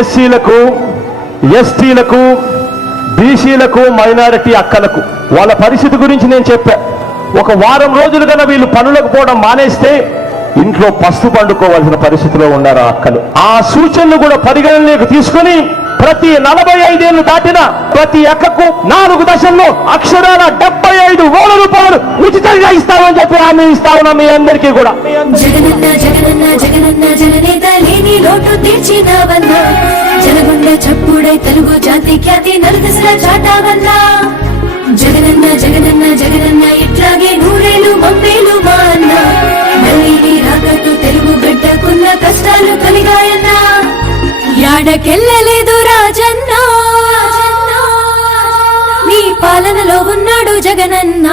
ఎస్సీలకు, ఎస్టీలకు, బీసీలకు, మైనారిటీ అక్కలకు వాళ్ళ పరిస్థితి గురించి నేను చెప్పా. ఒక వారం రోజులు కన్నా వీళ్ళు పనులకు పోవడం మానేస్తే ఇంట్లో పస్తు పండుకోవాల్సిన పరిస్థితిలో ఉన్నారు ఆ అక్కలు. ఆ సూచనలు కూడా పరిగణనలోకి తీసుకుని ప్రతి 45 ఏళ్లు దాటిన ప్రతి అక్కకు 4 దశల్లో అక్షరాల 75,000 రూపాయలు ఉచితంగా ఇస్తామని చెప్పి హామీ ఇస్తా ఉన్నాం మీ అందరికీ కూడా. జగనన్న జగనన్న జగనన్న జననేత లేని లోటు తీర్చినవన్నా, జనగుండె చప్పుడై తెలుగు జాతి ఖ్యాతి నలుదిశల చాటావన్నా. జగనన్న జగనన్న జగనన్న ఇట్లాగే 100 ఏళ్లు మమ్మేలు మా అన్న, మళ్ళీ రాకట్టు తెలుగు బిడ్డకున్న కష్టాలు కలిగాయన్నా. యాడకెళ్ళలేదు రాజన్న, నీ పాలనలో ఉన్నాడు జగనన్న.